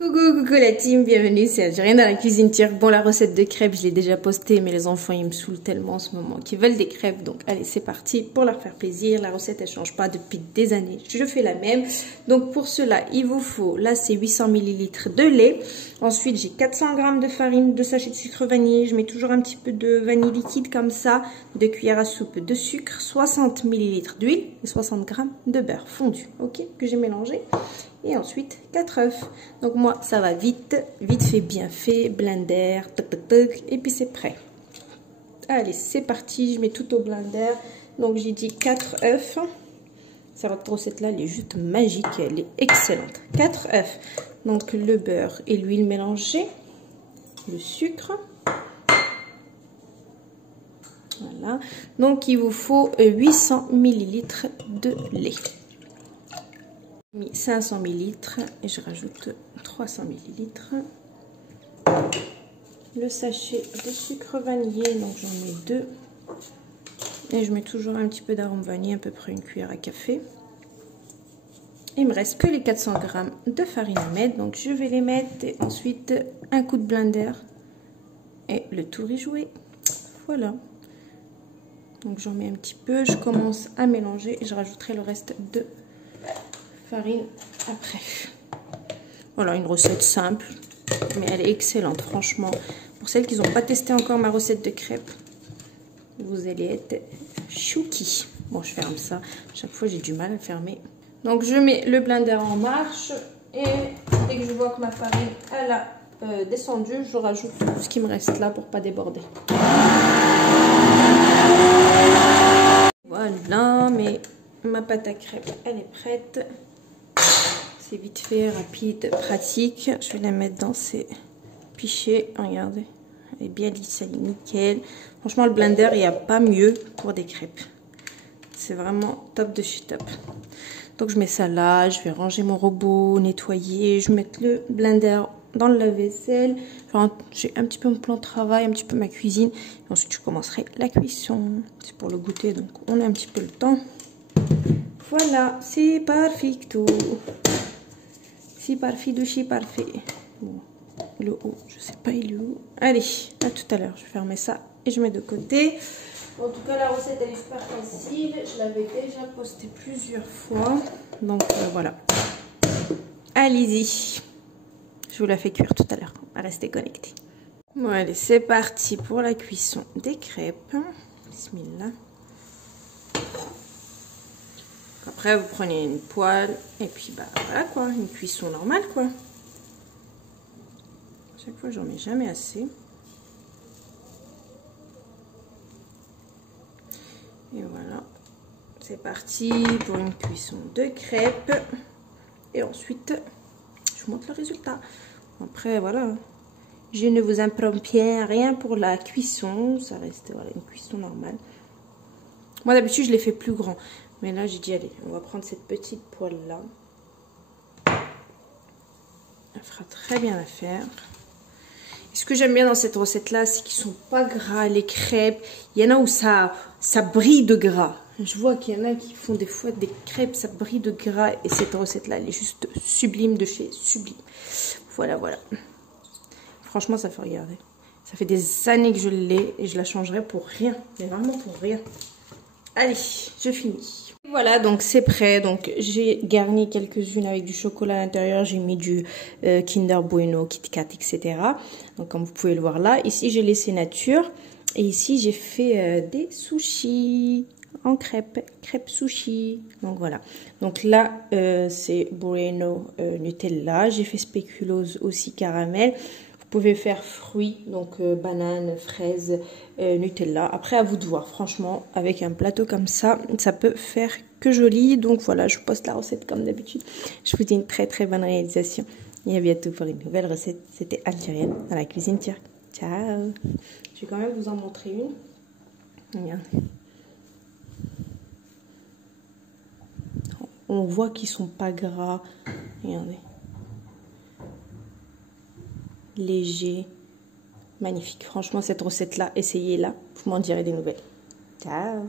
Coucou la team, bienvenue, c'est Algérienne dans la cuisine turque. Bon, la recette de crêpes, je l'ai déjà postée, mais les enfants, ils me saoulent tellement en ce moment qu'ils veulent des crêpes. Donc, allez, c'est parti pour leur faire plaisir. La recette, elle change pas depuis des années. Je fais la même. Donc, pour cela, il vous faut, là, c'est 800 ml de lait. Ensuite, j'ai 400 g de farine, 2 sachets de sucre vanille. Je mets toujours un petit peu de vanille liquide comme ça, 2 cuillères à soupe de sucre, 60 ml d'huile et 60 g de beurre fondu, ok, que j'ai mélangé. Et ensuite 4 œufs. Donc moi ça va vite, vite fait, bien fait, blender, toc toc toc, et puis c'est prêt. Allez, c'est parti, je mets tout au blender. Donc j'ai dit 4 œufs. Cette recette là elle est juste magique, elle est excellente. 4 œufs. Donc le beurre et l'huile mélangée, le sucre. Voilà. Donc il vous faut 800 ml de lait. 500 ml et je rajoute 300 ml. Le sachet de sucre vanillé, donc j'en mets 2. Et je mets toujours un petit peu d'arôme vanille, à peu près une cuillère à café. Il me reste que les 400 g de farine à mettre, donc je vais les mettre. Et ensuite un coup de blender et le tour est joué. Voilà. Donc j'en mets un petit peu, je commence à mélanger et je rajouterai le reste de farine après. Voilà, une recette simple, mais elle est excellente, franchement. Pour celles qui n'ont pas testé encore ma recette de crêpes, vous allez être chouki. Bon, je ferme ça. Chaque fois, j'ai du mal à fermer. Donc, je mets le blender en marche et dès que je vois que ma farine elle a descendu, je rajoute tout ce qui me reste là pour pas déborder. Voilà, mais ma pâte à crêpes, elle est prête. C'est vite fait, rapide, pratique. Je vais la mettre dans ces pichets. Regardez, elle est bien lisse, elle est nickel. Franchement, le blender, il n'y a pas mieux pour des crêpes. C'est vraiment top de chez top. Donc, je mets ça là. Je vais ranger mon robot, nettoyer. Je vais mettre le blender dans le lave-vaisselle. J'ai un petit peu mon plan de travail, un petit peu ma cuisine. Et ensuite, je commencerai la cuisson. C'est pour le goûter, donc on a un petit peu le temps. Voilà, c'est perfecto. Si parfait de chez parfait. Bon, le haut, je sais pas, il est où. Allez, à tout à l'heure. Je vais fermer ça et je mets de côté. En tout cas, la recette, elle est super facile. Je l'avais déjà postée plusieurs fois. Donc, voilà. Allez-y. Je vous la fais cuire tout à l'heure. Restez connectés. Bon, allez, c'est parti pour la cuisson des crêpes. Bismillah. Après, vous prenez une poêle et puis bah voilà quoi, une cuisson normale quoi. Chaque fois, j'en mets jamais assez. Et voilà, c'est parti pour une cuisson de crêpes. Et ensuite, je vous montre le résultat. Après, voilà, je ne vous impromets rien pour la cuisson. Ça reste voilà, une cuisson normale. Moi, d'habitude, je les fais plus grands. Mais là, j'ai dit, allez, on va prendre cette petite poêle-là. Elle fera très bien l'affaire. Et ce que j'aime bien dans cette recette-là, c'est qu'ils sont pas gras, les crêpes. Il y en a où ça brille de gras. Je vois qu'il y en a qui font des fois des crêpes, ça brille de gras. Et cette recette-là, elle est juste sublime de chez sublime. Voilà, voilà. Franchement, ça fait regarder. Ça fait des années que je l'ai et je la changerai pour rien. Mais vraiment pour rien. Allez, je finis. Voilà, donc c'est prêt. Donc j'ai garni quelques-unes avec du chocolat à l'intérieur. J'ai mis du Kinder Bueno, Kit Kat, etc. Donc comme vous pouvez le voir là. Ici, j'ai laissé nature. Et ici, j'ai fait des sushis en crêpes. Crêpes sushi. Donc voilà. Donc là, c'est Bueno Nutella. J'ai fait spéculoos aussi caramel. Vous pouvez faire fruits, donc banane, fraise, Nutella. Après, à vous de voir. Franchement, avec un plateau comme ça, ça peut faire que joli. Donc voilà, je vous poste la recette comme d'habitude. Je vous dis une très très bonne réalisation. Et à bientôt pour une nouvelle recette. C'était Algérienne dans la cuisine turque. Ciao. Je vais quand même vous en montrer une. Regardez. On voit qu'ils sont pas gras. Regardez. Léger, magnifique. Franchement, cette recette-là, essayez-la. Vous m'en direz des nouvelles. Ciao.